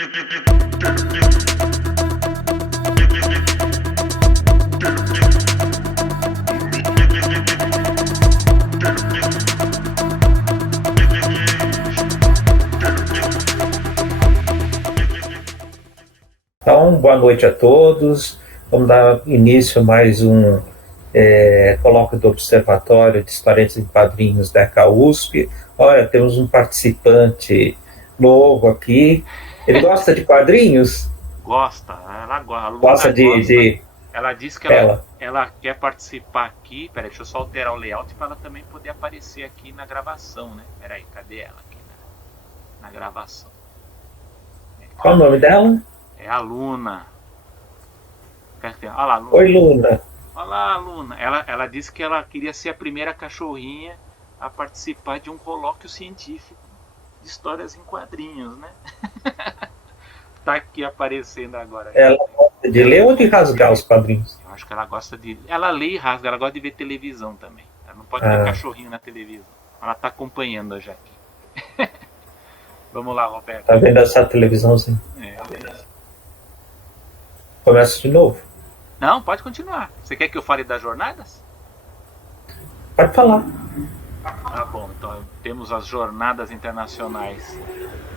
Então, boa noite a todos. Vamos dar início a mais um colóquio do Observatório de Historietas em Quadrinhos da ECA USP. Olha, temos um participante novo aqui. Ele gosta de quadrinhos? Gosta, ela gosta. Gosta de... Ela disse que ela quer participar aqui. Peraí, deixa eu só alterar o layout para ela também poder aparecer aqui na gravação, né? Peraí, cadê ela aqui na gravação? Qual o nome dela? É a Luna. Olha lá, Luna. Oi, Luna. Olá, Luna. Ela disse que ela queria ser a primeira cachorrinha a participar de um colóquio científico de histórias em quadrinhos, né? Tá aqui aparecendo agora. Ela gosta de ler ou de rasgar os quadrinhos? Eu acho que ela gosta de... Ela lê e rasga, ela gosta de ver televisão também. Ela não pode ter cachorrinho na televisão. Ela tá acompanhando já aqui. Vamos lá, Roberto. Tá vendo essa televisãozinha? Começa de novo? Não, pode continuar. Você quer que eu fale das jornadas? Pode falar. Tá bom, então temos as jornadas internacionais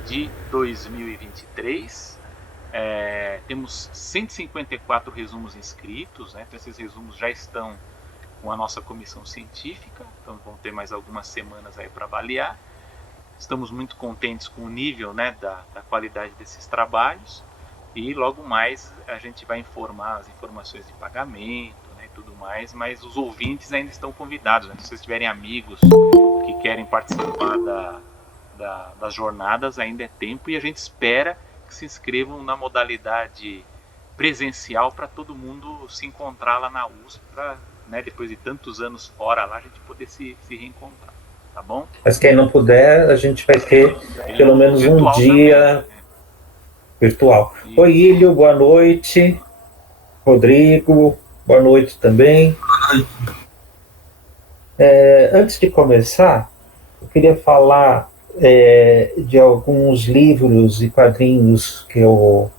de 2023. Temos 154 resumos inscritos, né? Então esses resumos já estão com a nossa comissão científica, então vão ter mais algumas semanas aí para avaliar. Estamos muito contentes com o nível, né, da qualidade desses trabalhos. E logo mais a gente vai informar as informações de pagamento, né, e tudo mais, mas os ouvintes ainda estão convidados, né? Se vocês tiverem amigos que querem participar das jornadas, ainda é tempo, e a gente espera que se inscrevam na modalidade presencial para todo mundo se encontrar lá na USP, para, né, depois de tantos anos fora lá, a gente poder se reencontrar, tá bom? Mas quem não puder, a gente vai ter pelo menos um dia... virtual. Isso. Oi, Ilho, boa noite. Rodrigo, boa noite também. Antes de começar, eu queria falar de alguns livros e quadrinhos que eu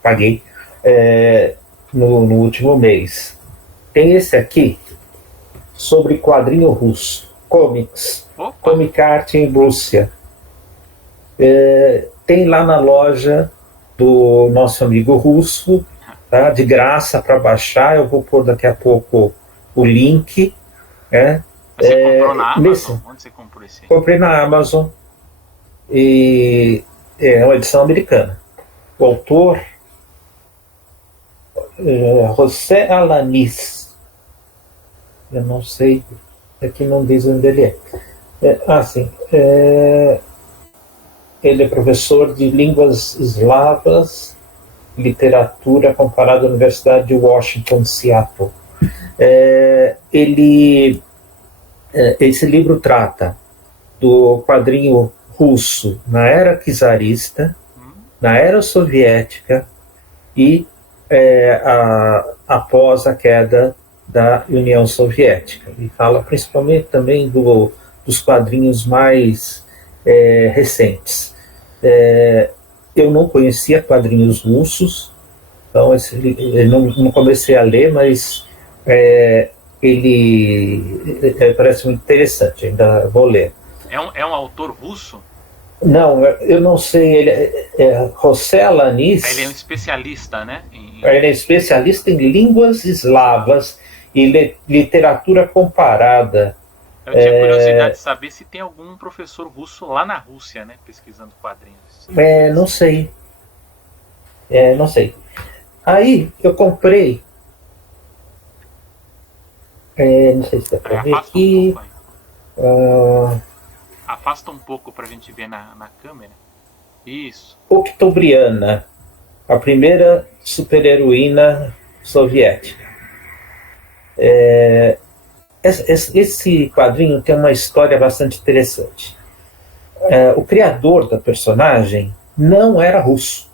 paguei no último mês. Tem esse aqui, sobre quadrinho russo, comics, Comic Art em Rússia. Tem lá na loja do nosso amigo russo, tá? De graça para baixar. Eu vou pôr daqui a pouco o link. Você comprou na Amazon? Onde você comprou esse? Comprei na Amazon, e é uma edição americana. O autor José Alanis. Eu não sei, aqui não diz onde ele é. Ele é professor de línguas eslavas, literatura comparada à Universidade de Washington, Seattle. Esse livro trata do quadrinho russo na era czarista, na era soviética e após a queda da União Soviética. Ele fala principalmente também dos quadrinhos mais recentes. Eu não conhecia quadrinhos russos, então eu não comecei a ler, mas ele parece muito interessante, ainda vou ler. É um autor russo? Não, eu não sei, ele é José Alanis. Ele é um especialista, né? Ele é especialista em línguas eslavas e literatura comparada. Eu tinha curiosidade de saber se tem algum professor russo lá na Rússia, né, pesquisando quadrinhos. Não sei. Não sei. Aí eu comprei. Não sei se dá para ver aqui. Afasta um pouco para a gente ver na câmera. Isso. Octobriana, a primeira super-heroína soviética. Esse quadrinho tem uma história bastante interessante. O criador da personagem não era russo.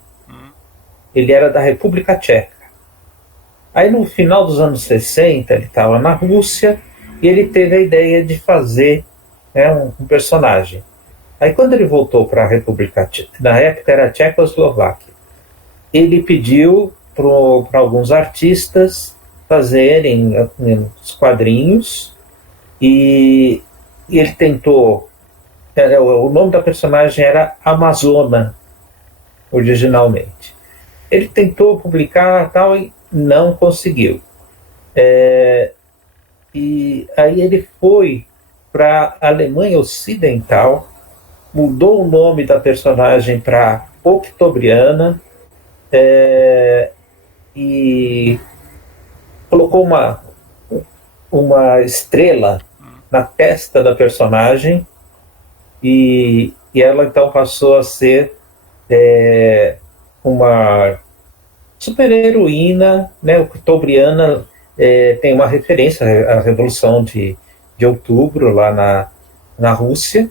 Ele era da República Tcheca. Aí no final dos anos 60, ele estava na Rússia e ele teve a ideia de fazer um personagem. Aí quando ele voltou para a República Tcheca, na época era a Tchecoslováquia, ele pediu para alguns artistas fazerem os quadrinhos e ele tentou. O nome da personagem era Amazona, originalmente. Ele tentou publicar tal e não conseguiu. E aí ele foi para a Alemanha Ocidental, mudou o nome da personagem para Octobriana, e colocou uma estrela na testa da personagem, e ela então passou a ser uma super-heroína, né? Octobriana tem uma referência à Revolução de Outubro, lá na Rússia,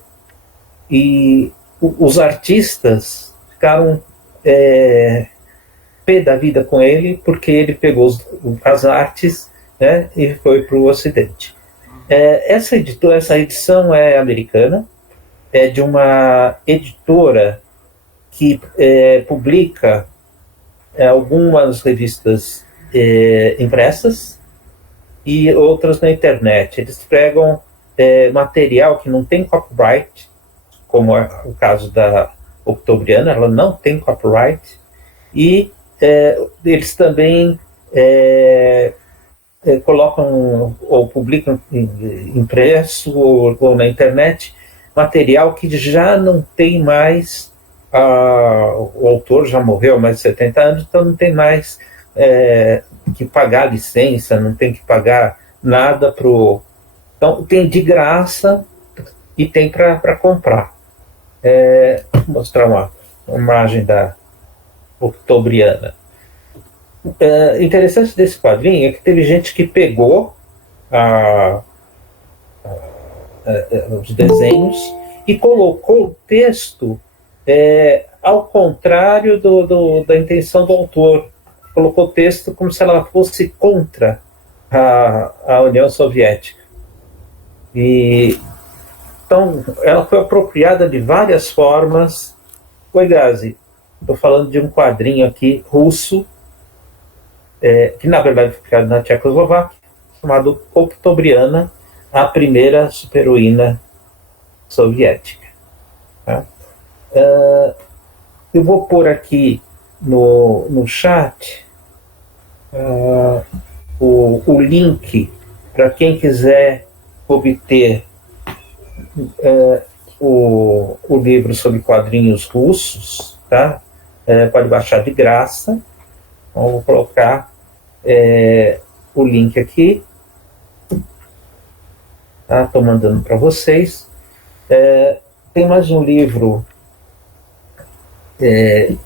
e os artistas ficaram pé da vida com ele, porque ele pegou as artes, né, e foi para o Ocidente. Essa edição é americana, é de uma editora que publica algumas revistas impressas e outras na internet. Eles pegam material que não tem copyright, como é o caso da Octobriana, ela não tem copyright, e eles também colocam ou publicam impresso ou na internet material que já não tem mais, o autor já morreu há mais de 70 anos, então não tem mais que pagar licença, não tem que pagar nada então tem de graça e tem para comprar. Vou mostrar uma imagem da Octobriana. Interessante desse quadrinho é que teve gente que pegou os desenhos e colocou o texto ao contrário da intenção do autor. Colocou o texto como se ela fosse contra a União Soviética. Então, ela foi apropriada de várias formas. Oi, Gazi, estou falando de um quadrinho aqui russo, que na verdade foi criado na Tchecoslováquia, chamado Octobriana, a primeira super-heroína soviética. Tá? Eu vou pôr aqui no chat o link para quem quiser obter o livro sobre quadrinhos russos, tá? Pode baixar de graça. Então, vou colocar o link aqui. Estou mandando para vocês. Tem mais um livro, The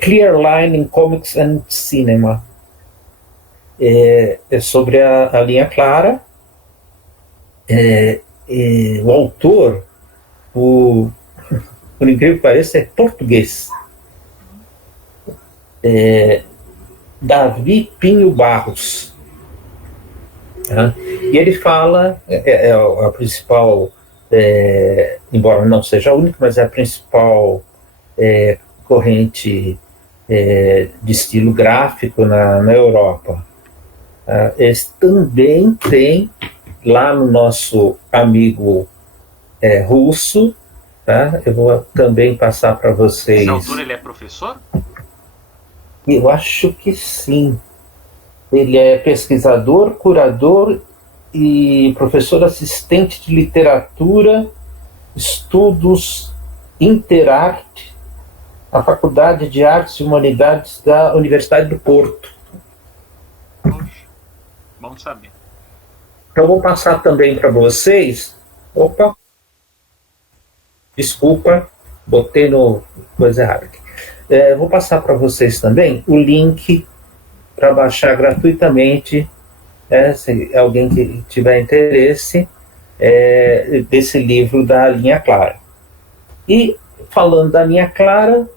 Clear Line in Comics and Cinema. É sobre a linha clara. O autor, por incrível que pareça, é português. Davi Pinho Barros. E ele fala, a principal, embora não seja a única, mas é a principal corrente de estilo gráfico na Europa. Eles também têm lá no nosso amigo russo, tá? Eu vou também passar para vocês. Esse autor, ele é professor? Eu acho que sim. Ele é pesquisador, curador e professor assistente de literatura, estudos interarte, na Faculdade de Artes e Humanidades da Universidade do Porto. Poxa, bom saber. Então, eu vou passar também para vocês. Opa! Desculpa, botei no coisa errada aqui. Vou passar para vocês também o link para baixar gratuitamente, se alguém que tiver interesse, desse livro da Linha Clara. E, falando da Linha Clara,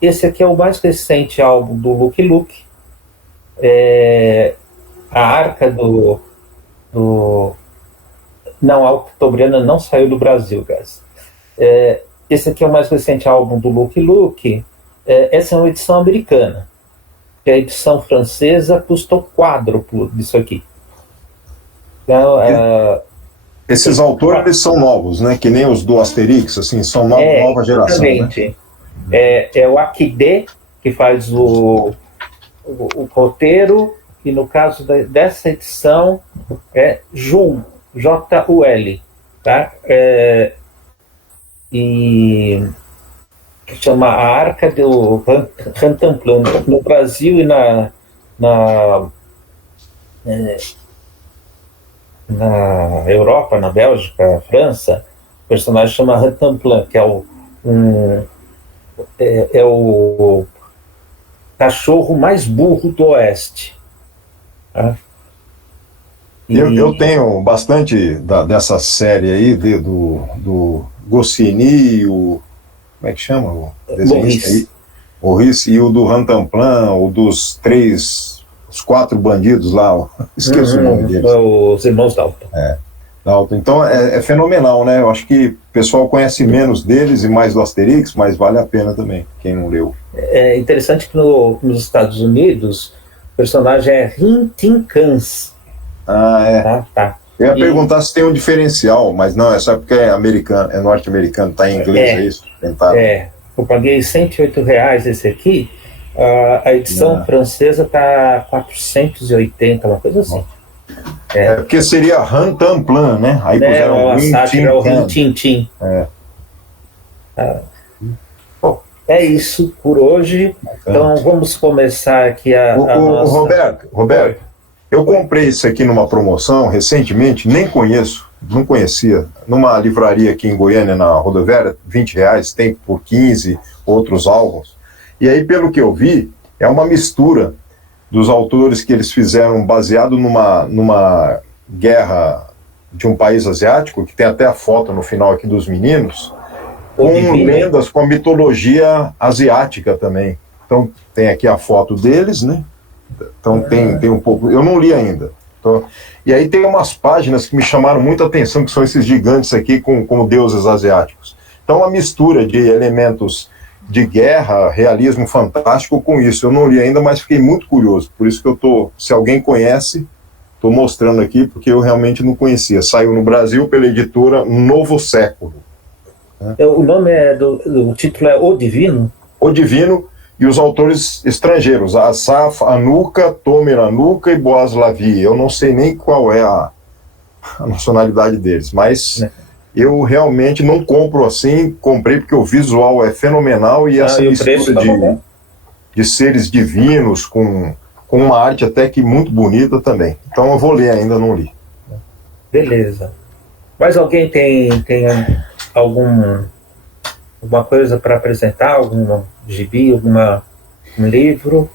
esse aqui é o mais recente álbum do Lucky Luke, a arca Não, a Octobriana não saiu do Brasil, guys. Esse aqui é o mais recente álbum do Lucky Luke. Essa é uma edição americana. A edição francesa custou quádruplo disso aqui. Então, esses autores são novos, né? Que nem os do Asterix, assim, são nova geração. Exatamente. Né? É o Akide que faz o roteiro, e no caso dessa edição é Jul, J-U-L, tá? E chama A Arca do Rantanplan. No Brasil e na Europa, na Bélgica, França, o personagem chama Rantanplan, que é o cachorro mais burro do Oeste. Tá? Eu tenho bastante dessa série aí, do Goscinny, como é que chama o desenhista aí? Maurice, e o do Rantanplan, o dos os 4 bandidos lá, esqueço o nome deles. Os irmãos Dalton. Dalton. Então é fenomenal, né? Eu acho que o pessoal conhece menos deles e mais do Asterix, mas vale a pena também, quem não leu. É interessante que nos Estados Unidos o personagem é Rin Tin Cans. Tá. Eu ia perguntar se tem um diferencial, mas não, é só porque é americano, é norte-americano, tá em inglês, é isso? Eu paguei R$108 esse aqui, a edição francesa tá 480, uma coisa assim. Porque seria Rantanplan, né? Aí puseram a sátira é o Rin Tin Tin. Bom, é isso por hoje. Então vamos começar aqui a nossa... Roberto, eu comprei isso aqui numa promoção recentemente, não conhecia, numa livraria aqui em Goiânia, na rodoviária, R$20, tem por 15 outros álbuns. E aí, pelo que eu vi, é uma mistura dos autores que eles fizeram baseado numa guerra de um país asiático, que tem até a foto no final aqui dos meninos, com lendas, com a mitologia asiática também. Então, tem aqui a foto deles, né? Então tem um pouco, eu não li ainda. Então, e aí tem umas páginas que me chamaram muita atenção, que são esses gigantes aqui como deuses asiáticos. Então uma mistura de elementos de guerra, realismo fantástico com isso. Eu não li ainda, mas fiquei muito curioso. Por isso que se alguém conhece, estou mostrando aqui, porque eu realmente não conhecia. Saiu no Brasil pela editora Novo Século. O nome o título é O Divino? O Divino. E os autores estrangeiros, Asaf Anuka, Tomer Anuka e Boaz Lavi. Eu não sei nem qual é a nacionalidade deles, mas eu realmente não compro assim. Comprei porque o visual é fenomenal e essa mistura de seres divinos com uma arte até que muito bonita também. Então eu vou ler, ainda não li. Beleza. Mas alguém tem alguma coisa para apresentar? Algum gibi, um livro?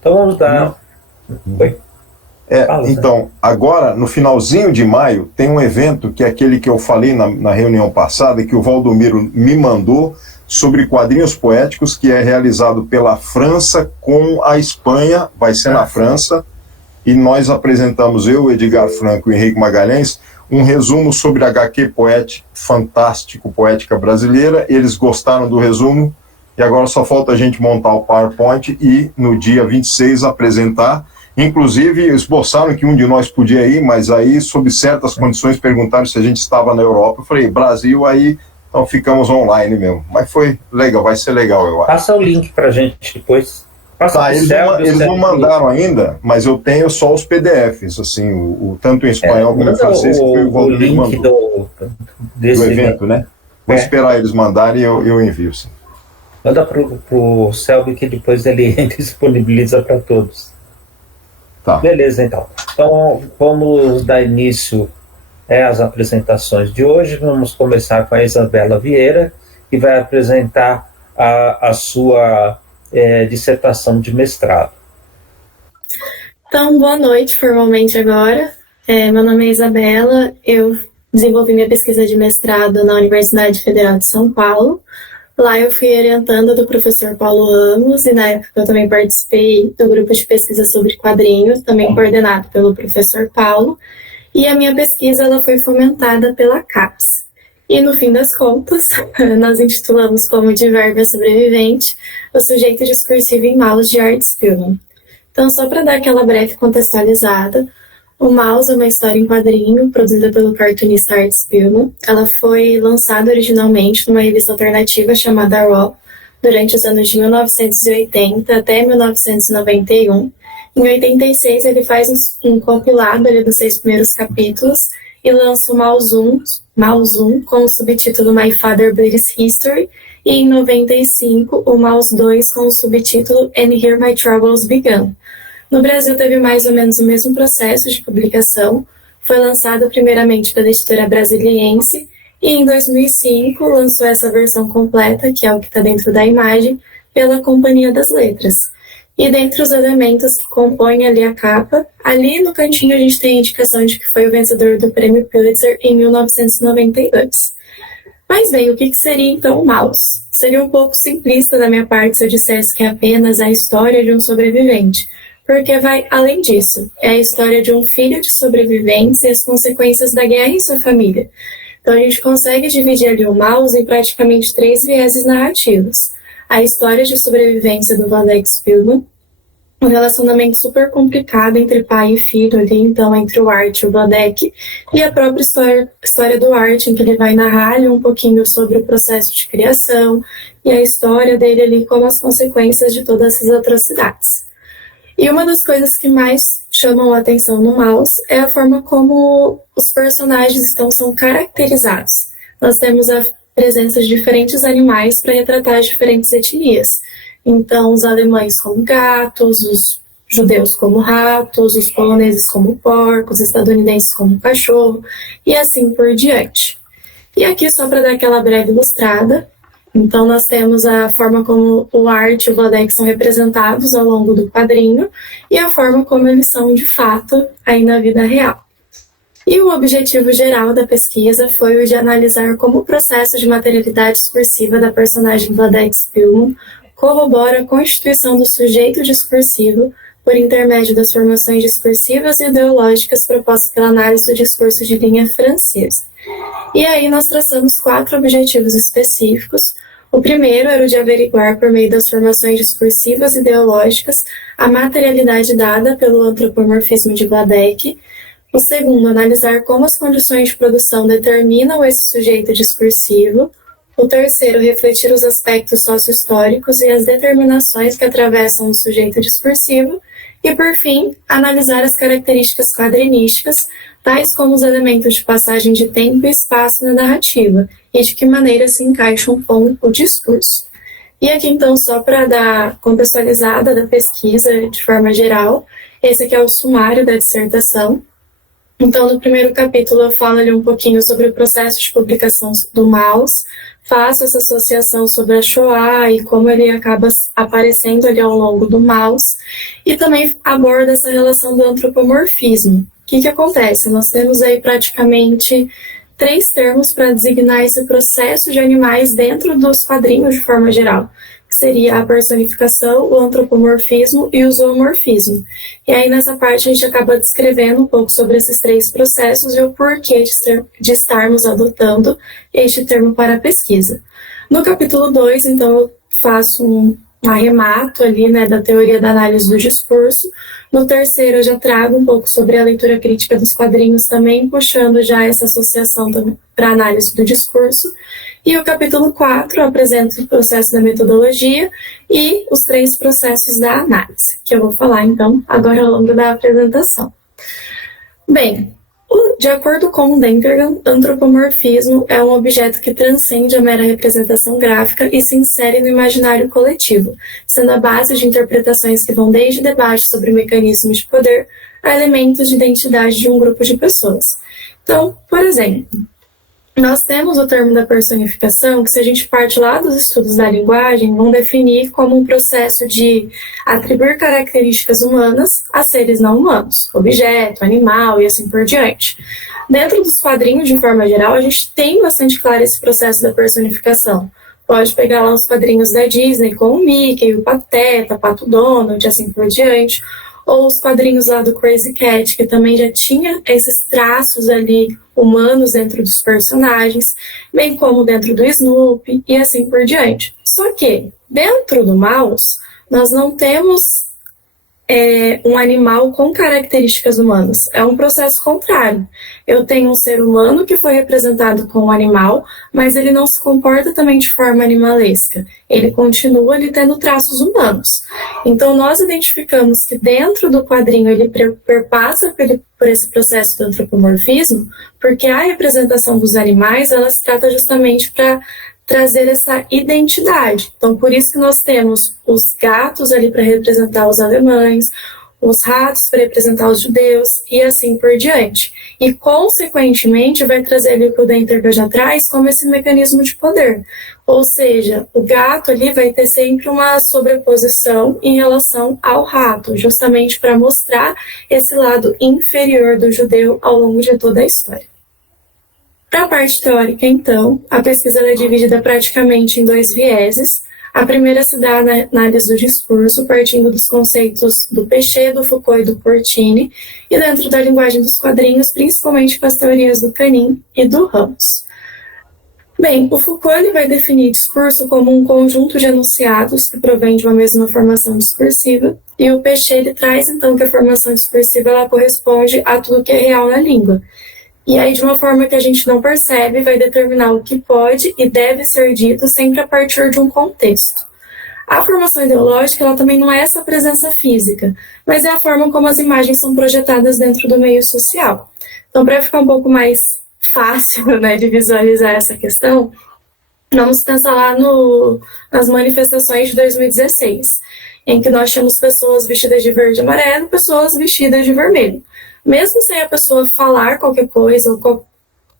Então vamos dar... Então, agora, no finalzinho de maio, tem um evento que é aquele que eu falei na reunião passada, que o Valdomiro me mandou, sobre quadrinhos poéticos, que é realizado pela França com a Espanha, vai ser na França, e nós apresentamos, eu, Edgar Franco e Henrique Magalhães, um resumo sobre HQ fantástico, poética brasileira. Eles gostaram do resumo, e agora só falta a gente montar o PowerPoint e, no dia 26, apresentar. Inclusive, esboçaram que um de nós podia ir, mas aí, sob certas condições, perguntaram se a gente estava na Europa. Eu falei, Brasil, aí, então ficamos online mesmo. Mas foi legal, vai ser legal, eu acho. Passa o link pra gente depois. Eles não mandaram ainda, mas eu tenho só os PDFs, assim, tanto em espanhol como em francês, que foi o Valdomiro que mandou. Do evento, né? Vou esperar eles mandarem e eu envio, sim. Manda pro Selby que depois ele disponibiliza para todos. Tá. Beleza, então. Então, vamos dar início às apresentações de hoje. Vamos começar com a Isabela Vieira, que vai apresentar a sua dissertação de mestrado. Então, boa noite, formalmente agora. Meu nome é Isabela, eu desenvolvi minha pesquisa de mestrado na Universidade Federal de São Paulo. Lá eu fui orientanda do professor Paulo Ramos, e na época eu também participei do grupo de pesquisa sobre quadrinhos, também coordenado pelo professor Paulo. E a minha pesquisa ela foi fomentada pela CAPES. E no fim das contas, nós intitulamos como de verba sobrevivente o sujeito discursivo em Maus de Art Spiegelman. Então, só para dar aquela breve contextualizada, o Maus é uma história em quadrinho produzida pelo cartunista Art Spiegelman. Ela foi lançada originalmente numa revista alternativa chamada Raw durante os anos de 1980 até 1991. Em 86, ele faz um compilado ali dos 6 primeiros capítulos e lança o Maus 1 com o subtítulo My Father Bleeds History, e em 95 o Maus 2 com o subtítulo And Here My Troubles Began. No Brasil teve mais ou menos o mesmo processo de publicação, foi lançado primeiramente pela editora Brasiliense e em 2005 lançou essa versão completa, que é o que está dentro da imagem, pela Companhia das Letras. E dentre os elementos que compõem ali a capa, ali no cantinho a gente tem a indicação de que foi o vencedor do Prêmio Pulitzer em 1992. Mas bem, o que seria então o Maus? Seria um pouco simplista da minha parte se eu dissesse que é apenas a história de um sobrevivente, porque vai além disso. É a história de um filho de sobreviventes e as consequências da guerra em sua família. Então a gente consegue dividir ali o Maus em praticamente 3 vieses narrativos. A história de sobrevivência do Vladek Spiegelman, um relacionamento super complicado entre pai e filho ali, então entre o Art e o Vladek, e a própria história do Art, em que ele vai narrar ali um pouquinho sobre o processo de criação e a história dele ali como as consequências de todas essas atrocidades. E uma das coisas que mais chamam a atenção no Maus é a forma como os personagens são caracterizados. Nós temos a presença de diferentes animais para retratar as diferentes etnias. Então, os alemães como gatos, os judeus como ratos, os poloneses como porcos, os estadunidenses como cachorro, e assim por diante. E aqui, só para dar aquela breve ilustrada, então nós temos a forma como o Art e o Vladek são representados ao longo do quadrinho e a forma como eles são de fato aí na vida real. E o objetivo geral da pesquisa foi o de analisar como o processo de materialidade discursiva da personagem Vladek Spiegelman corrobora a constituição do sujeito discursivo por intermédio das formações discursivas e ideológicas propostas pela análise do discurso de linha francesa. E aí nós traçamos 4 objetivos específicos. O primeiro era o de averiguar, por meio das formações discursivas e ideológicas, a materialidade dada pelo antropomorfismo de Vladek. O segundo, analisar como as condições de produção determinam esse sujeito discursivo. O terceiro, refletir os aspectos sócio-históricos e as determinações que atravessam o sujeito discursivo. E, por fim, analisar as características quadrinísticas, tais como os elementos de passagem de tempo e espaço na narrativa, e de que maneira se encaixam com o discurso. E aqui, então, só para dar contextualizada da pesquisa de forma geral, esse aqui é o sumário da dissertação. Então, no primeiro capítulo, eu falo ali um pouquinho sobre o processo de publicação do Maus, faço essa associação sobre a Shoah e como ele acaba aparecendo ali ao longo do Maus, e também abordo essa relação do antropomorfismo. O que acontece? Nós temos aí praticamente 3 termos para designar esse processo de animais dentro dos quadrinhos de forma geral, que seria a personificação, o antropomorfismo e o zoomorfismo. E aí nessa parte a gente acaba descrevendo um pouco sobre esses 3 processos e o porquê de estarmos adotando este termo para a pesquisa. No capítulo 2, então, eu faço um arremato ali, né, da teoria da análise do discurso. No terceiro, eu já trago um pouco sobre a leitura crítica dos quadrinhos também, puxando já essa associação para a análise do discurso. E o capítulo 4, eu apresento o processo da metodologia e os 3 processos da análise, que eu vou falar, então, agora ao longo da apresentação. Bem, de acordo com o Denkergan, antropomorfismo é um objeto que transcende a mera representação gráfica e se insere no imaginário coletivo, sendo a base de interpretações que vão desde debates sobre mecanismos de poder a elementos de identidade de um grupo de pessoas. Então, por exemplo, nós temos o termo da personificação, que se a gente parte lá dos estudos da linguagem, vão definir como um processo de atribuir características humanas a seres não humanos, objeto, animal e assim por diante. Dentro dos quadrinhos, de forma geral, a gente tem bastante claro esse processo da personificação. Pode pegar lá os quadrinhos da Disney, com o Mickey, o Pateta, Pato Donald e assim por diante. ou os quadrinhos lá do Crazy Cat, que também já tinha esses traços ali humanos dentro dos personagens, bem como dentro do Snoopy e assim por diante. Só que dentro do Mouse, nós não temos um animal com características humanas. É um processo contrário. Eu tenho um ser humano que foi representado com um animal, mas ele não se comporta também de forma animalesca. Ele continua ali tendo traços humanos. Então, nós identificamos que dentro do quadrinho ele perpassa por esse processo do antropomorfismo, porque a representação dos animais, ela se trata justamente para trazer essa identidade. Então, por isso que nós temos os gatos ali para representar os alemães, os ratos para representar os judeus e assim por diante. E, consequentemente, vai trazer ali o que o Denterberg já traz como esse mecanismo de poder. Ou seja, o gato ali vai ter sempre uma sobreposição em relação ao rato, justamente para mostrar esse lado inferior do judeu ao longo de toda a história. Para a parte teórica, então, a pesquisa é dividida praticamente em 2 vieses. A primeira se dá na análise do discurso, partindo dos conceitos do Péchet, do Foucault e do Portini, e dentro da linguagem dos quadrinhos, principalmente com as teorias do Canin e do Ramos. Bem, o Foucault ele vai definir discurso como um conjunto de enunciados que provém de uma mesma formação discursiva, e o Péchet ele traz, então, que a formação discursiva ela corresponde a tudo que é real na língua. E aí, de uma forma que a gente não percebe, vai determinar o que pode e deve ser dito sempre a partir de um contexto. A formação ideológica ela também não é essa presença física, mas é a forma como as imagens são projetadas dentro do meio social. Então, para ficar um pouco mais fácil, né, de visualizar essa questão, vamos pensar lá nas manifestações de 2016, em que nós tínhamos pessoas vestidas de verde e amarelo, pessoas vestidas de vermelho. Mesmo sem a pessoa falar qualquer coisa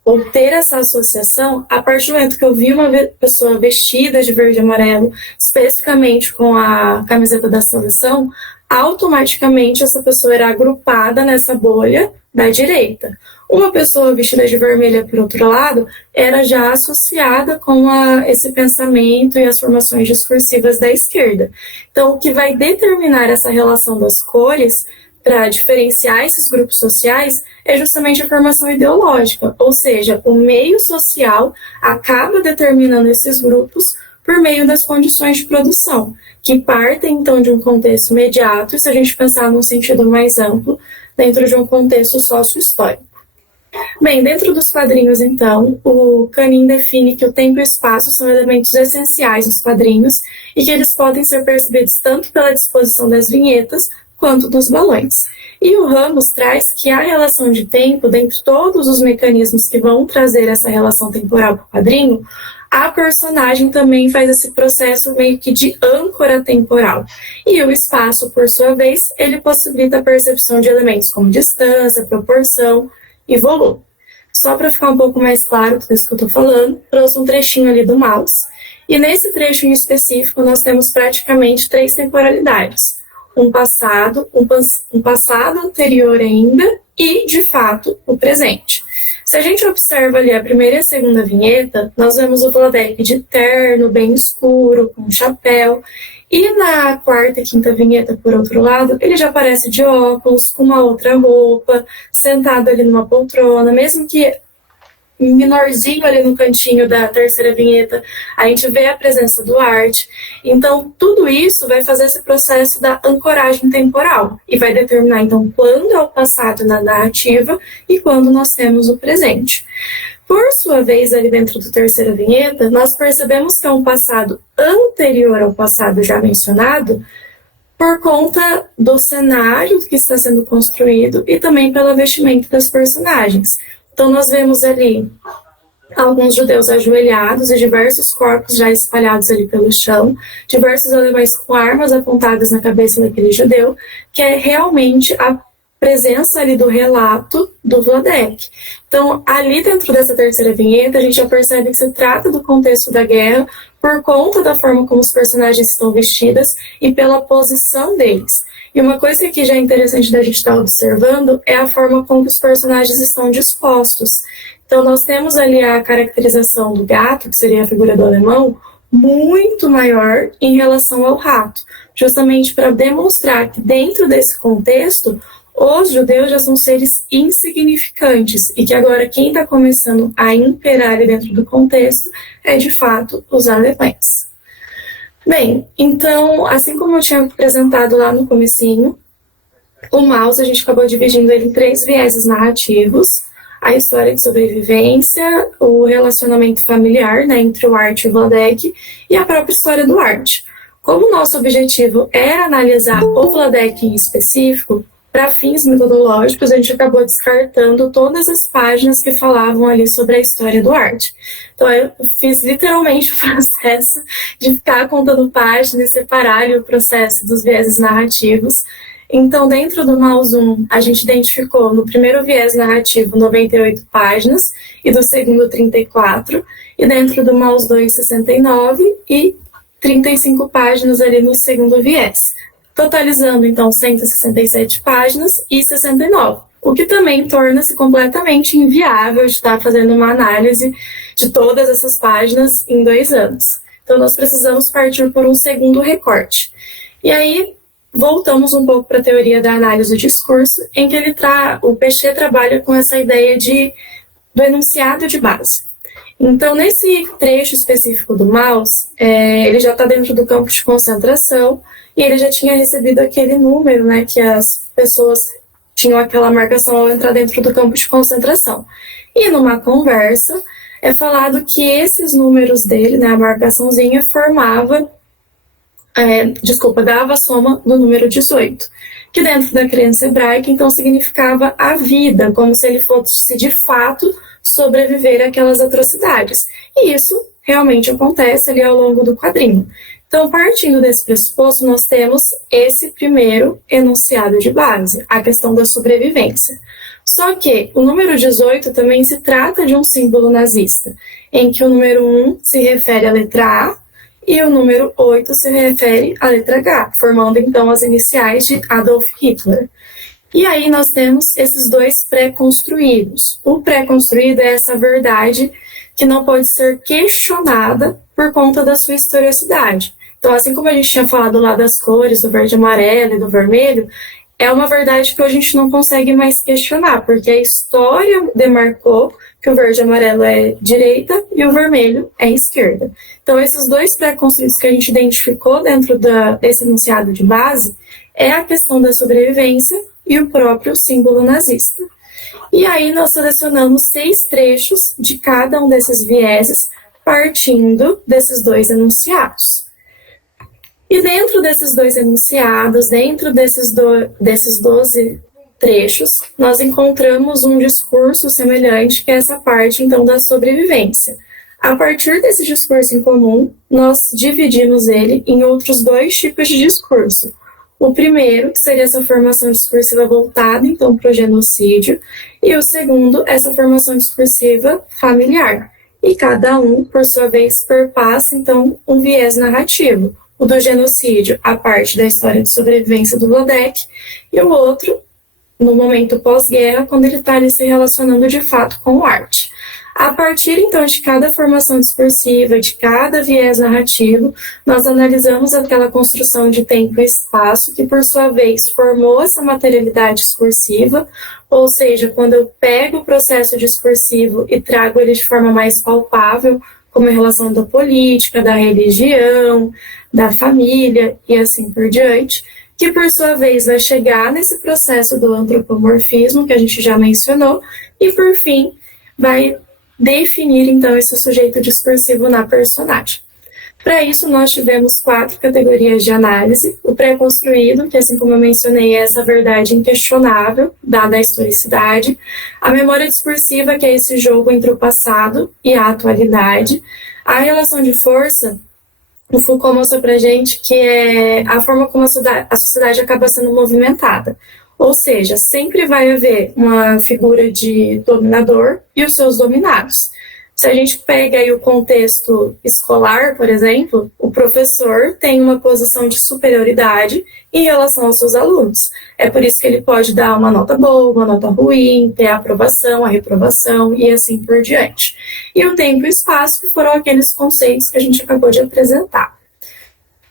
ou ter essa associação, a partir do momento que eu vi uma pessoa vestida de verde e amarelo, especificamente com a camiseta da seleção, automaticamente essa pessoa era agrupada nessa bolha da direita. Uma pessoa vestida de vermelha, por outro lado, era já associada com esse pensamento e as formações discursivas da esquerda. Então, o que vai determinar essa relação das cores para diferenciar esses grupos sociais é justamente a formação ideológica, ou seja, o meio social acaba determinando esses grupos por meio das condições de produção, que partem então de um contexto imediato, e se a gente pensar num sentido mais amplo, dentro de um contexto sócio-histórico. Bem, dentro dos quadrinhos, então, o Canin define que o tempo e o espaço são elementos essenciais nos quadrinhos e que eles podem ser percebidos tanto pela disposição das vinhetas quanto dos balões. E o Ramos traz que a relação de tempo, dentre todos os mecanismos que vão trazer essa relação temporal para o quadrinho, a personagem também faz esse processo meio que de âncora temporal. E o espaço, por sua vez, ele possibilita a percepção de elementos como distância, proporção e volume. Só para ficar um pouco mais claro tudo isso que eu estou falando, trouxe um trechinho ali do Mouse. E nesse trecho em específico, nós temos praticamente 3 temporalidades. Um passado anterior ainda e, de fato, o presente. Se a gente observa ali a primeira e a segunda vinheta, nós vemos o Vladek de terno, bem escuro, com chapéu. E na quarta e quinta vinheta, por outro lado, ele já aparece de óculos, com uma outra roupa, sentado ali numa poltrona, mesmo que menorzinho ali no cantinho da terceira vinheta, a gente vê a presença do arte. Então, tudo isso vai fazer esse processo da ancoragem temporal e vai determinar, então, quando é o passado na narrativa e quando nós temos o presente. Por sua vez, ali dentro da terceira vinheta, nós percebemos que é um passado anterior ao passado já mencionado por conta do cenário que está sendo construído e também pelo vestimento das personagens. Então, nós vemos ali alguns judeus ajoelhados e diversos corpos já espalhados ali pelo chão, diversos alemães com armas apontadas na cabeça daquele judeu, que é realmente a presença ali do relato do Vladek. Então, ali dentro dessa terceira vinheta, a gente já percebe que se trata do contexto da guerra por conta da forma como os personagens estão vestidos e pela posição deles. E uma coisa que já é interessante da gente estar observando é a forma como os personagens estão dispostos. Então, nós temos ali a caracterização do gato, que seria a figura do alemão, muito maior em relação ao rato, justamente para demonstrar que dentro desse contexto os judeus já são seres insignificantes e que agora quem está começando a imperar ali dentro do contexto é de fato os alemães. Bem, então, assim como eu tinha apresentado lá no comecinho, o Maus a gente acabou dividindo ele em 3 vieses narrativos: a história de sobrevivência, o relacionamento familiar, né, entre o Art e o Vladek, e a própria história do Art. Como o nosso objetivo era analisar o Vladek em específico, para fins metodológicos, a gente acabou descartando todas as páginas que falavam ali sobre a história do Art. Então, eu fiz literalmente o processo de ficar contando páginas e separar ali o processo dos vieses narrativos. Então, dentro do Maus 1, a gente identificou no primeiro viés narrativo 98 páginas e do segundo 34, e dentro do Maus 2, 69 e 35 páginas ali no segundo viés, totalizando então 167 páginas e 69, o que também torna-se completamente inviável de estar fazendo uma análise de todas essas páginas em 2 anos. Então, nós precisamos partir por um segundo recorte. E aí, voltamos um pouco para a teoria da análise do discurso, em que o Péchet trabalha com essa ideia do enunciado de base. Então, nesse trecho específico do Maus, ele já está dentro do campo de concentração e ele já tinha recebido aquele número, né, que as pessoas tinham aquela marcação ao entrar dentro do campo de concentração. E numa conversa é falado que esses números dele, né, a marcaçãozinha, dava a soma do número 18, que dentro da crença hebraica, então, significava a vida, como se ele fosse, de fato, sobreviver àquelas atrocidades. E isso realmente acontece ali ao longo do quadrinho. Então, partindo desse pressuposto, nós temos esse primeiro enunciado de base, a questão da sobrevivência. Só que o número 18 também se trata de um símbolo nazista, em que o número 1 se refere à letra A e o número 8 se refere à letra H, formando então as iniciais de Adolf Hitler. E aí nós temos esses 2 pré-construídos. O pré-construído é essa verdade que não pode ser questionada por conta da sua historicidade. Então, assim como a gente tinha falado lá das cores, do verde, amarelo e do vermelho, é uma verdade que a gente não consegue mais questionar, porque a história demarcou que o verde e amarelo é direita e o vermelho é esquerda. Então, esses 2 pré-conceitos que a gente identificou dentro desse enunciado de base é a questão da sobrevivência e o próprio símbolo nazista. E aí nós selecionamos 6 trechos de cada um desses vieses, partindo desses 2 enunciados. E dentro desses 2 enunciados, dentro desses 12 trechos, nós encontramos um discurso semelhante, que é essa parte, então, da sobrevivência. A partir desse discurso em comum, nós dividimos ele em outros 2 tipos de discurso. O primeiro, que seria essa formação discursiva voltada, então, para o genocídio, e o segundo, essa formação discursiva familiar. E cada um, por sua vez, perpassa, então, um viés narrativo. O do genocídio, a parte da história de sobrevivência do Vladek, e o outro, no momento pós-guerra, quando ele está ali se relacionando de fato com o Art. A partir, então, de cada formação discursiva, de cada viés narrativo, nós analisamos aquela construção de tempo e espaço que, por sua vez, formou essa materialidade discursiva, ou seja, quando eu pego o processo discursivo e trago ele de forma mais palpável, como a relação da política, da religião, da família e assim por diante, que por sua vez vai chegar nesse processo do antropomorfismo que a gente já mencionou e por fim vai definir então esse sujeito discursivo na personagem. Para isso nós tivemos 4 categorias de análise: o pré-construído, que assim como eu mencionei é essa verdade inquestionável, dada a historicidade; a memória discursiva, que é esse jogo entre o passado e a atualidade; a relação de força, o Foucault mostra pra gente que é a forma como a sociedade acaba sendo movimentada. Ou seja, sempre vai haver uma figura de dominador e os seus dominados. Se a gente pega aí o contexto escolar, por exemplo, o professor tem uma posição de superioridade em relação aos seus alunos. É por isso que ele pode dar uma nota boa, uma nota ruim, ter a aprovação, a reprovação e assim por diante. E o tempo e o espaço foram aqueles conceitos que a gente acabou de apresentar.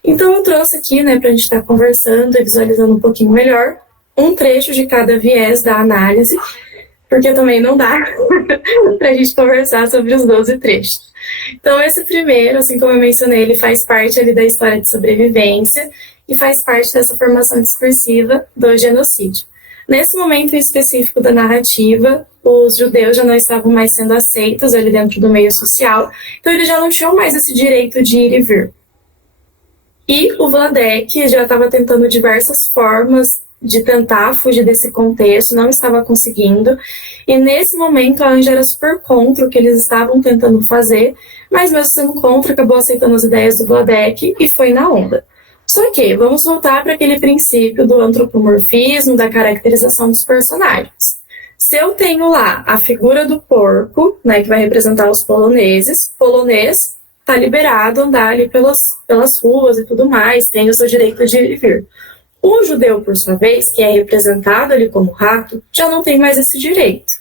Então eu trouxe aqui, para a gente estar conversando e visualizando um pouquinho melhor, um trecho de cada viés da análise, porque também não dá para a gente conversar sobre os 12 trechos. Então, esse primeiro, assim como eu mencionei, ele faz parte ali da história de sobrevivência e faz parte dessa formação discursiva do genocídio. Nesse momento específico da narrativa, os judeus já não estavam mais sendo aceitos ali dentro do meio social, então eles já não tinham mais esse direito de ir e vir. E o Vladek já estava tentando diversas formas de tentar fugir desse contexto, não estava conseguindo, e nesse momento a Anja era super contra o que eles estavam tentando fazer, mas mesmo sendo contra, acabou aceitando as ideias do Vladek e foi na onda. Só que, vamos voltar para aquele princípio do antropomorfismo, da caracterização dos personagens. Se eu tenho lá a figura do porco, que vai representar os poloneses, o polonês está liberado a andar ali pelas ruas e tudo mais, tem o seu direito de ir e vir. O judeu, por sua vez, que é representado ali como rato, já não tem mais esse direito.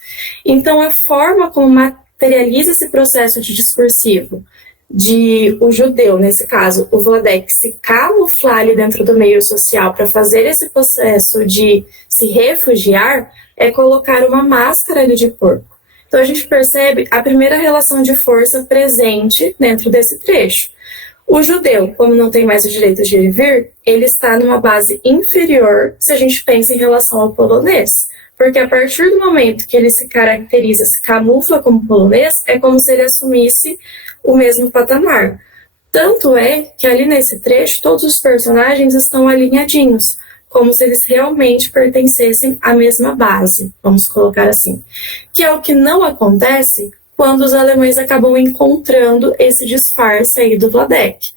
Então, a forma como materializa esse processo de discursivo de o judeu, nesse caso, o Vladek, se camuflar ali dentro do meio social para fazer esse processo de se refugiar, é colocar uma máscara ali de porco. Então, a gente percebe a primeira relação de força presente dentro desse trecho. O judeu, como não tem mais o direito de ir e vir, ele está numa base inferior se a gente pensa em relação ao polonês. Porque a partir do momento que ele se caracteriza, se camufla como polonês, é como se ele assumisse o mesmo patamar. Tanto é que ali nesse trecho, todos os personagens estão alinhadinhos, como se eles realmente pertencessem à mesma base, vamos colocar assim. Que é o que não acontece quando os alemães acabam encontrando esse disfarce aí do Vladek.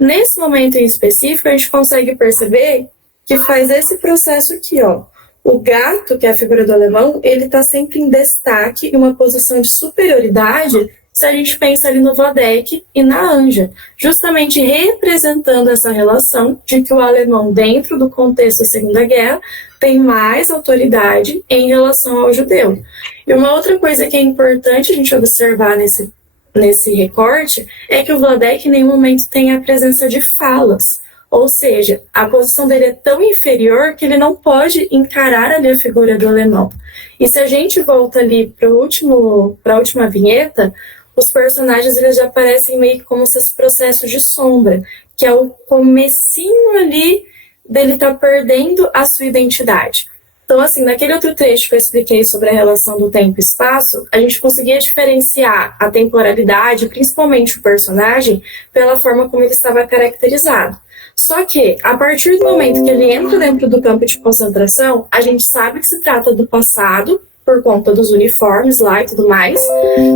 Nesse momento em específico, a gente consegue perceber que faz esse processo aqui, ó. O gato, que é a figura do alemão, ele está sempre em destaque, em uma posição de superioridade, se a gente pensa ali no Vladek e na Anja, justamente representando essa relação de que o alemão, dentro do contexto da Segunda Guerra, tem mais autoridade em relação ao judeu. E uma outra coisa que é importante a gente observar nesse recorte é que o Vladek em nenhum momento tem a presença de falas. Ou seja, a posição dele é tão inferior que ele não pode encarar ali a figura do alemão. E se a gente volta ali para a última vinheta, os personagens eles já aparecem meio que como se esse processo de sombra, que é o comecinho ali dele estar perdendo a sua identidade. Então, assim, naquele outro trecho que eu expliquei sobre a relação do tempo e espaço, a gente conseguia diferenciar a temporalidade, principalmente o personagem, pela forma como ele estava caracterizado. Só que, a partir do momento que ele entra dentro do campo de concentração, a gente sabe que se trata do passado, por conta dos uniformes lá e tudo mais,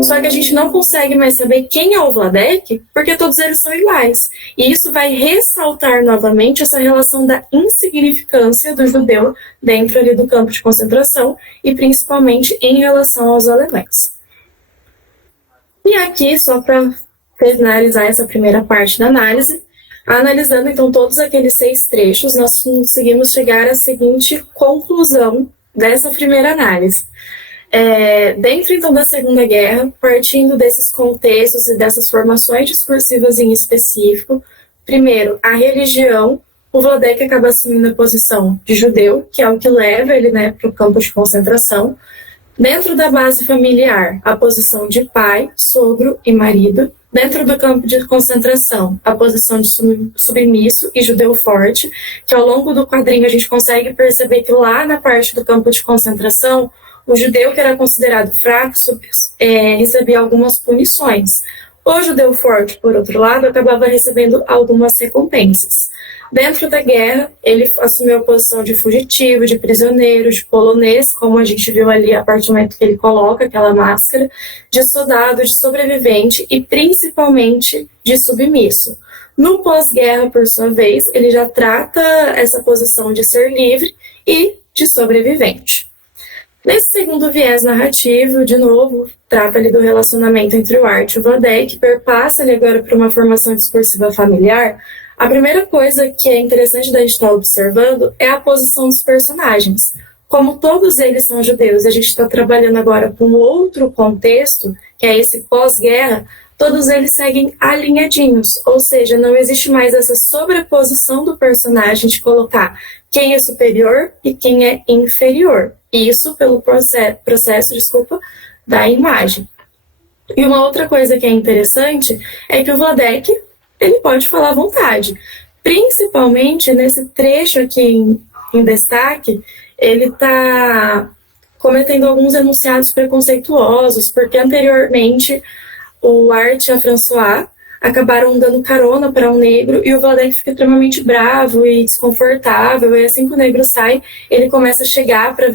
só que a gente não consegue mais saber quem é o Vladek, porque todos eles são iguais. E isso vai ressaltar novamente essa relação da insignificância do judeu dentro ali do campo de concentração, e principalmente em relação aos alemães. E aqui, só para finalizar essa primeira parte da análise, analisando então todos aqueles 6 trechos, nós conseguimos chegar à seguinte conclusão dessa primeira análise. Dentro então da Segunda Guerra, partindo desses contextos e dessas formações discursivas em específico, primeiro, a religião, o Vladek acaba assumindo a posição de judeu, que é o que leva ele para o campo de concentração. Dentro da base familiar, a posição de pai, sogro e marido. Dentro do campo de concentração, a posição de submisso e judeu forte, que ao longo do quadrinho a gente consegue perceber que lá na parte do campo de concentração, o judeu que era considerado fraco recebia algumas punições. O judeu forte, por outro lado, acabava recebendo algumas recompensas. Dentro da guerra, ele assumiu a posição de fugitivo, de prisioneiro, de polonês, como a gente viu ali a partir do momento que ele coloca aquela máscara, de soldado, de sobrevivente e principalmente de submisso. No pós-guerra, por sua vez, ele já trata essa posição de ser livre e de sobrevivente. Nesse segundo viés narrativo, de novo, trata ali do relacionamento entre o Art e o Vladek, perpassa ali agora para uma formação discursiva familiar. A primeira coisa que é interessante da gente estar observando é a posição dos personagens. Como todos eles são judeus e a gente está trabalhando agora com outro contexto, que é esse pós-guerra, todos eles seguem alinhadinhos, ou seja, não existe mais essa sobreposição do personagem de colocar quem é superior e quem é inferior. Isso pelo processo da imagem. E uma outra coisa que é interessante é que o Vladek, ele pode falar à vontade. Principalmente nesse trecho aqui em destaque, ele está cometendo alguns enunciados preconceituosos, porque anteriormente o Art e a François acabaram dando carona para um negro e o Vladek fica extremamente bravo e desconfortável, e assim que o negro sai, ele começa a checar para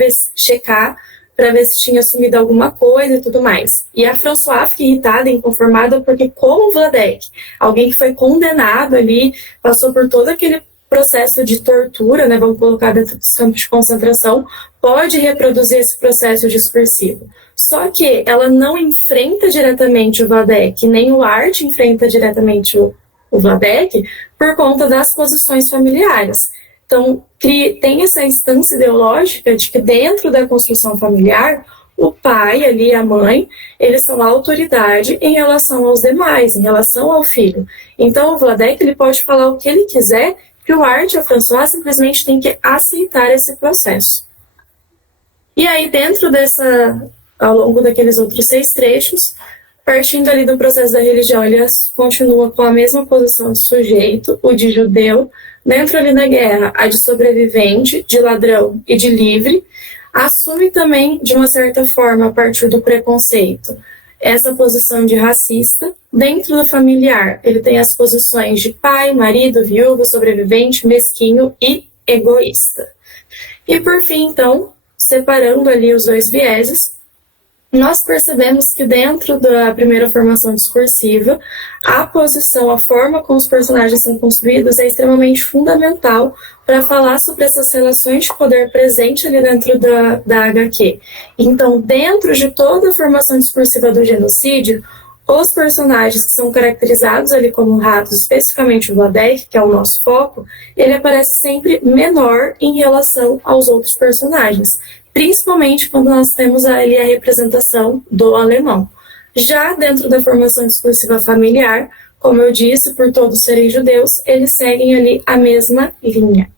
ver se tinha sumido alguma coisa e tudo mais. E a François fica irritada e inconformada porque como o Vladek, alguém que foi condenado ali, passou por todo aquele processo de tortura, né, vamos colocar dentro dos campos de concentração, pode reproduzir esse processo discursivo. Só que ela não enfrenta diretamente o Vladek, nem o Art enfrenta diretamente o Vladek, por conta das posições familiares. Então, tem essa instância ideológica de que dentro da construção familiar, o pai ali, a mãe, eles são a autoridade em relação aos demais, em relação ao filho. Então, o Vladek ele pode falar o que ele quiser, que o Art e a François simplesmente tem que aceitar esse processo. E aí, ao longo daqueles outros 6 trechos, partindo ali do processo da religião, ele continua com a mesma posição de sujeito, o de judeu, dentro ali da guerra, a de sobrevivente, de ladrão e de livre, assume também, de uma certa forma, a partir do preconceito, essa posição de racista. Dentro do familiar, ele tem as posições de pai, marido, viúvo, sobrevivente, mesquinho e egoísta. E por fim, então, separando ali os 2 vieses, nós percebemos que dentro da primeira formação discursiva, a posição, a forma como os personagens são construídos é extremamente fundamental para falar sobre essas relações de poder presente ali dentro da HQ. Então, dentro de toda a formação discursiva do genocídio, os personagens que são caracterizados ali como ratos, especificamente o Vladek, que é o nosso foco, ele aparece sempre menor em relação aos outros personagens, principalmente quando nós temos ali a representação do alemão. Já dentro da formação discursiva familiar, como eu disse, por todos serem judeus, eles seguem ali a mesma linha.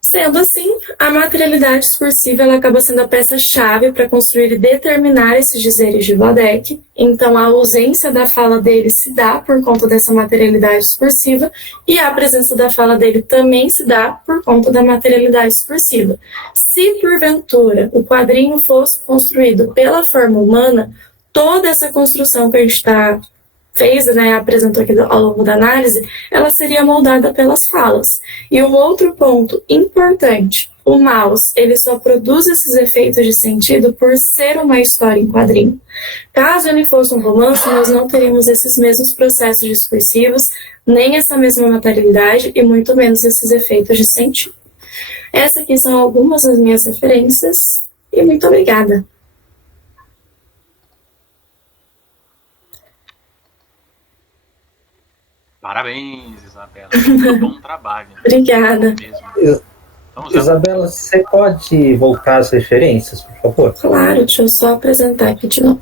Sendo assim, a materialidade discursiva ela acaba sendo a peça-chave para construir e determinar esses dizeres de Vladek. Então, a ausência da fala dele se dá por conta dessa materialidade discursiva e a presença da fala dele também se dá por conta da materialidade discursiva. Se, porventura, o quadrinho fosse construído pela forma humana, toda essa construção que a gente fez, né, apresentou aqui ao longo da análise, ela seria moldada pelas falas. E um outro ponto importante, o mouse, ele só produz esses efeitos de sentido por ser uma história em quadrinho. Caso ele fosse um romance, nós não teríamos esses mesmos processos discursivos, nem essa mesma materialidade e muito menos esses efeitos de sentido. Essas aqui são algumas das minhas referências e muito obrigada. Parabéns, Isabela. Muito bom trabalho. Obrigada. Isabela, você pode voltar às referências, por favor? Claro, deixa eu só apresentar aqui de novo.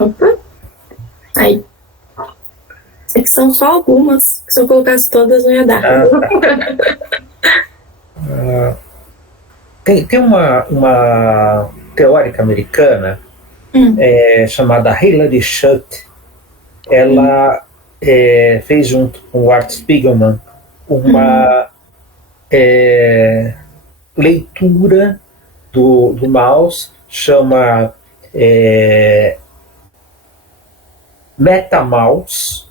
Opa. Aí. É que são só algumas, que se eu colocasse todas não ia dar. Tem uma teórica americana chamada Hilary Schutt. Ela fez junto com o Art Spiegelman uma leitura do mouse, chama MetaMouse.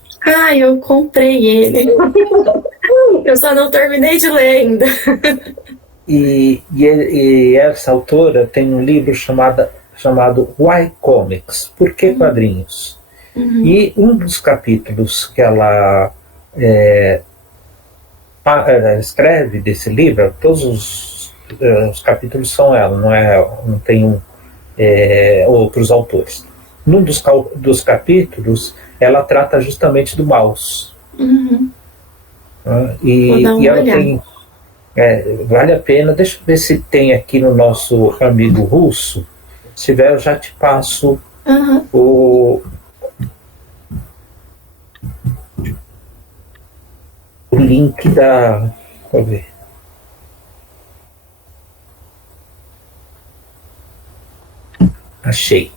Eu comprei ele. Eu só não terminei de ler ainda. E essa autora tem um livro chamado Why Comics? Por que quadrinhos? E um dos capítulos que ela escreve desse livro, todos os capítulos são ela, não tem outros autores. Num dos capítulos, ela trata justamente do mouse. E ela tem... vale a pena, deixa eu ver se tem aqui no nosso amigo russo. Se tiver, eu já te passo o link da... Deixa eu ver. Achei.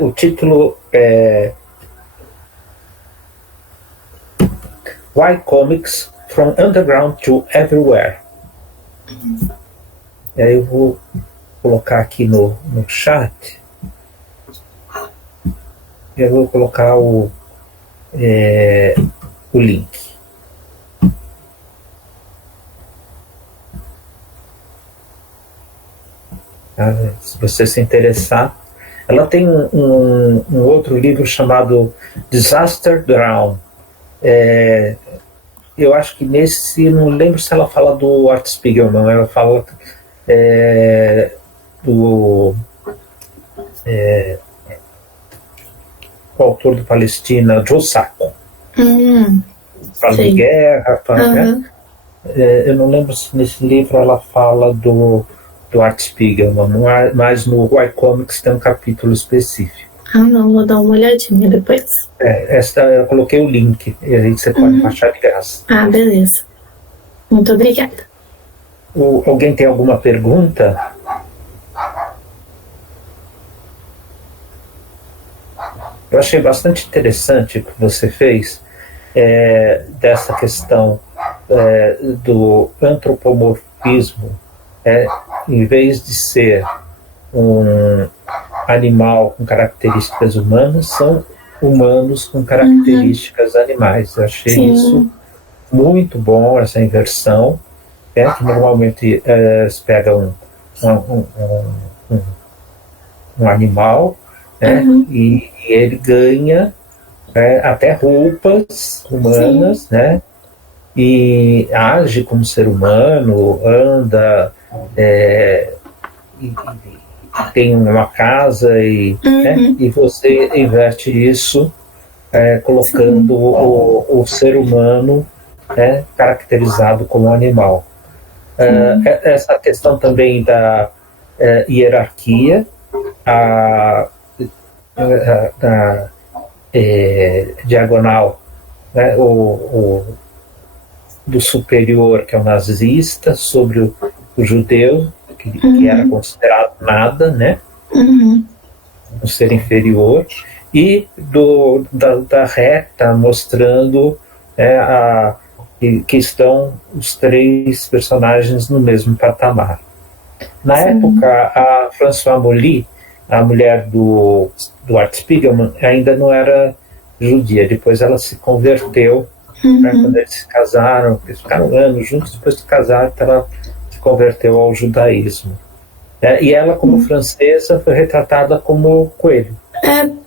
O título é Why Comics from Underground to Everywhere. E aí eu vou colocar aqui no chat. E eu vou colocar o link. Se você se interessar. Ela tem um outro livro chamado Disaster Drown. Eu acho que nesse, não lembro se ela fala do Art Spiegelman, ela fala do o autor do Palestina, Joe Sacco. Fala de guerra, né? Eu não lembro se nesse livro ela fala do Art Spiegelman, mas no Why Comics tem um capítulo específico. Não, vou dar uma olhadinha depois. Esta eu coloquei o link, e aí você pode baixar de graça. Beleza. Muito obrigada. Alguém tem alguma pergunta? Eu achei bastante interessante o que você fez dessa questão do antropomorfismo. Em vez de ser um animal com características humanas, são humanos com características animais. Eu achei isso muito bom, essa inversão, que normalmente se pega um animal, e ele ganha até roupas humanas, né? E age como ser humano, anda, e tem uma casa, né? E você inverte isso colocando o ser humano caracterizado como animal. Essa questão também da hierarquia, da diagonal, né? Do superior, que é o nazista, sobre o judeu, que era considerado nada, né? Um ser inferior, e da reta, mostrando que estão os três personagens no mesmo patamar. Na época, a Françoise Molly, a mulher do Art Spiegelman, ainda não era judia. Depois ela se converteu, quando eles se casaram, eles ficaram anos juntos, depois de se casaram, ela se converteu ao judaísmo. E ela, como francesa, foi retratada como coelho.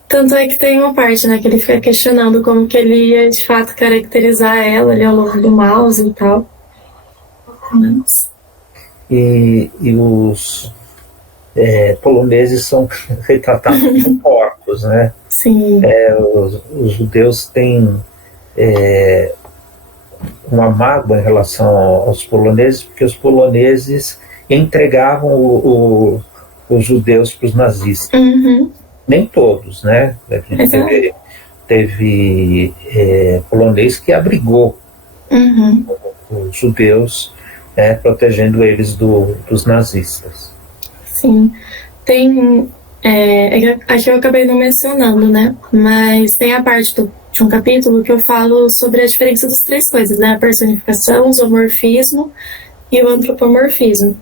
Tanto é que tem uma parte, né, que ele fica questionando como que ele ia, de fato, caracterizar ela ali ao longo do mouse e tal. E os poloneses são retratados como porcos, né? Sim. Os judeus têm uma mágoa em relação aos poloneses, porque os poloneses entregavam os judeus para os nazistas. Nem todos, né? A gente teve polonês que abrigou os judeus, protegendo eles dos nazistas. Sim. Tem... aqui eu acabei não mencionando, né? Mas tem a parte de um capítulo que eu falo sobre a diferença das três coisas, né? A personificação, o zoomorfismo e o antropomorfismo.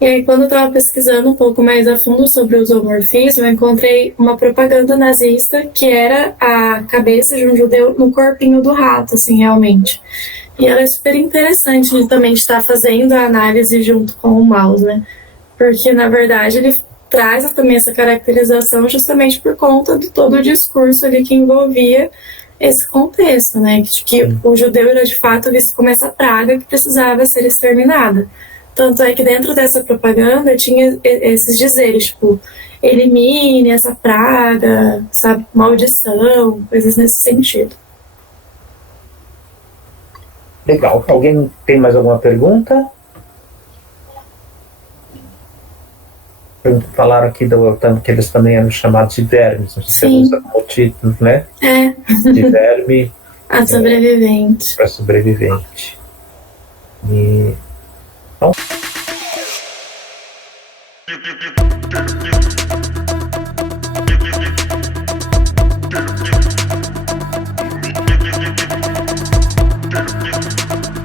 E aí, quando eu estava pesquisando um pouco mais a fundo sobre o zoomorfismo, eu encontrei uma propaganda nazista que era a cabeça de um judeu no corpinho do rato, assim, realmente. E ela é super interessante de também estar fazendo a análise junto com o mouse, né? Porque, na verdade, ele traz também essa caracterização justamente por conta de todo o discurso ali que envolvia esse contexto, né? De que o judeu era de fato visto como essa praga que precisava ser exterminada. Tanto é que dentro dessa propaganda tinha esses dizeres, tipo, elimine essa praga, sabe, maldição, coisas nesse sentido. Legal. Alguém tem mais alguma pergunta? Falaram aqui que eles também eram chamados de vermes, não sei se Sim. usa como título, né? É. De verme A sobrevivente. para sobrevivente. E... Então...